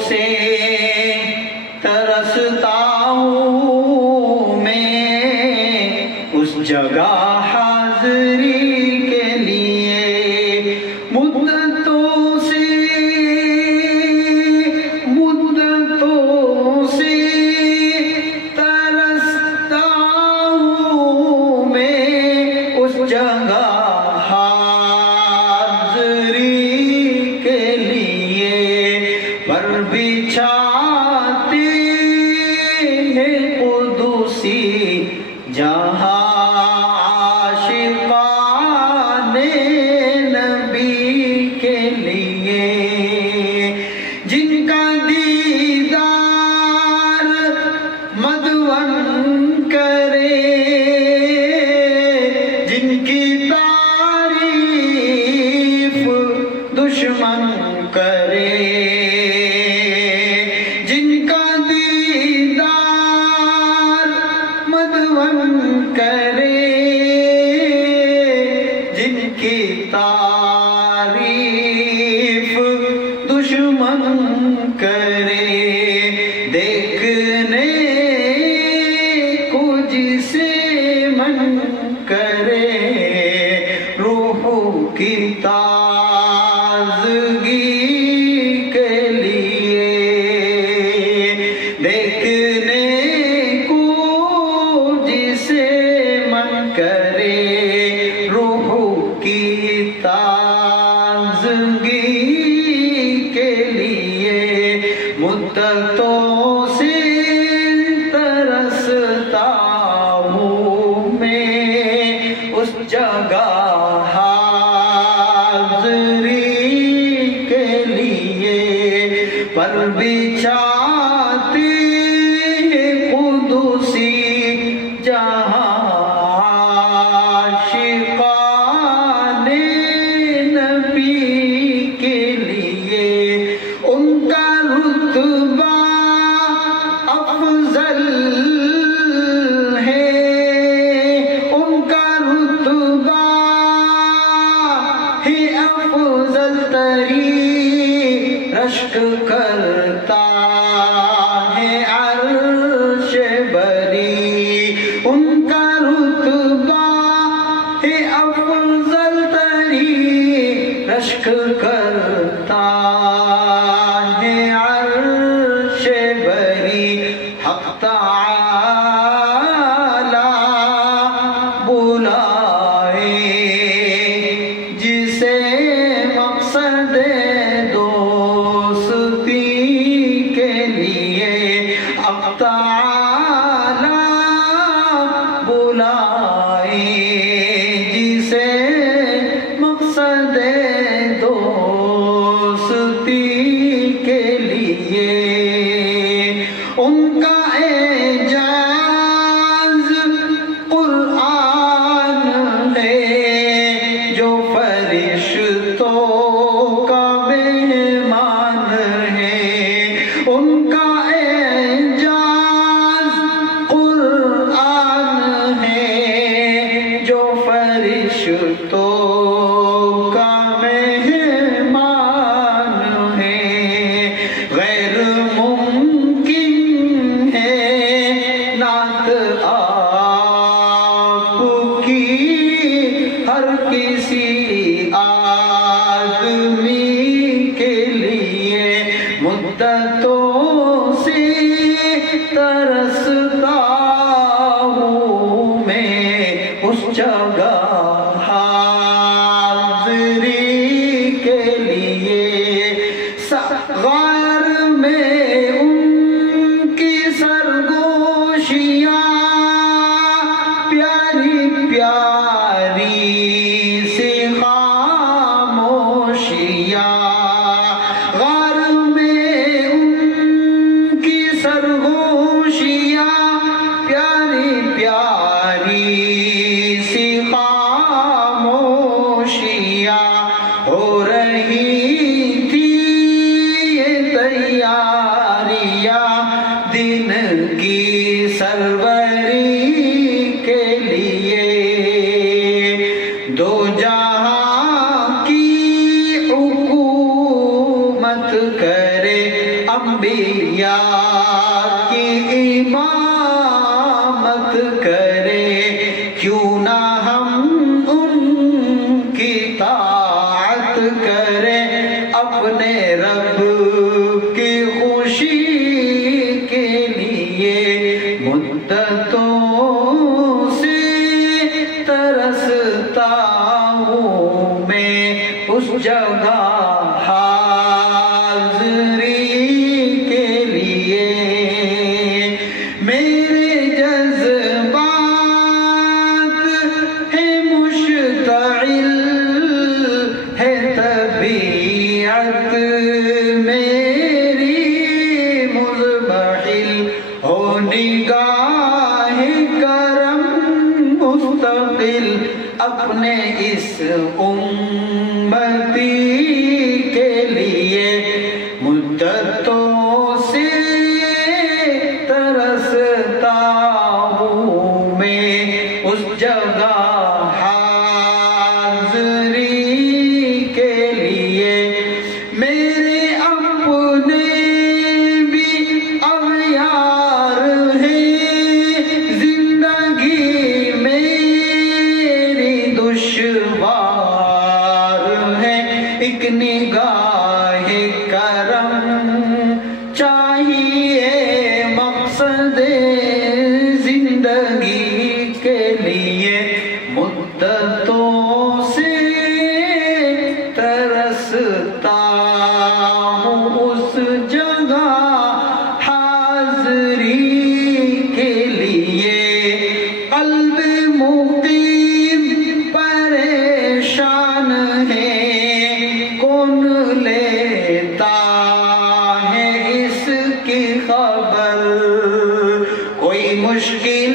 سے ترستا ہوں میں اس جگہ حاضری کے لیے، مدتوں سے ترستا ہوں میں اس جگہ حاضری کے لیے، پر بچھاتے ہیں قدوسی جہاں عاشقان نبی کے لیے، جن کا دیدار مدون کرے، جن کی تعریف دشمن کرے، جن کا دیدار مدون کرے، جن کی تعریف دشمن کرے، دیکھنے کو جسے من کرے، روح کی تازگی کے لیے، دیکھنے کو جسے من کرے، روح کی تازگی کے لیے، مدتوں سے ترستا ہوں میں اس جگہ حاضری کے لیے، پر بچھاتے قدوسی جہاں عاشقان نبی کے لیے، ان کا رتبہ افضل ہے، ان کا رتبہ ہی افضل ترین، رشک کرتا ہے عرش بری، ان کا رتبہ ہے افضل ترین، رشک کرتا ہے عرش بری، حق تعالی بلائے جسے مقصد دوستی کے لیے، حق تعالی بلائے جسے مقصد دوستی کے لیے، ان کا اعجاز قرآن ہے جو فرشتوں کا مہمان ہے، ان کا اعجاز قرآن ہے جو فرشتوں کا مہمان ہے، غیر ممکن ہے نعت آپ کی ہر کسی آدمی کے لیے، مدتوں سے ترستا ہوں میں اس جگہ حاضری کے لیے، غار میں ان کی سرگوشیاں پیاری پیاری سی خاموشیاں، غار میں ان کی سرگوشیاں پیاری پیاری سی خاموشیاں، ہو رہی تھی یہ تیاریاں دن کی سروری کے لیے، دو جہاں کی حکومت کرے انبیاء کی امامت کرے، کیوں نہ ہم ان کی طاعت کریں، اپنے رب کی خوشی کے لیے مدتوں سے ترستا ہوں میں اس جگہ حاضری کے لیے، میرے جذبات ہیں مشتعل ہے طبیعت میری مضمحل، ہو نگاہ کرم مستقل اپنے اس امتی کے لیے، مدتوں سے ترستا ہوں میں اس جگہ حاضری کے لیے، میرے اپنے بھی اغیار ہیں، زندگی میری دشوار ہے، ایک نگاہ کرم چاہیے مقصد زندگی کے لیے، مدتوں سے ترستا ہوں اس جگہ حاضری کے لیے، قلب مقیم پریشان ہے، کون لیتا ہے اس کی خبر، کوئی مشکل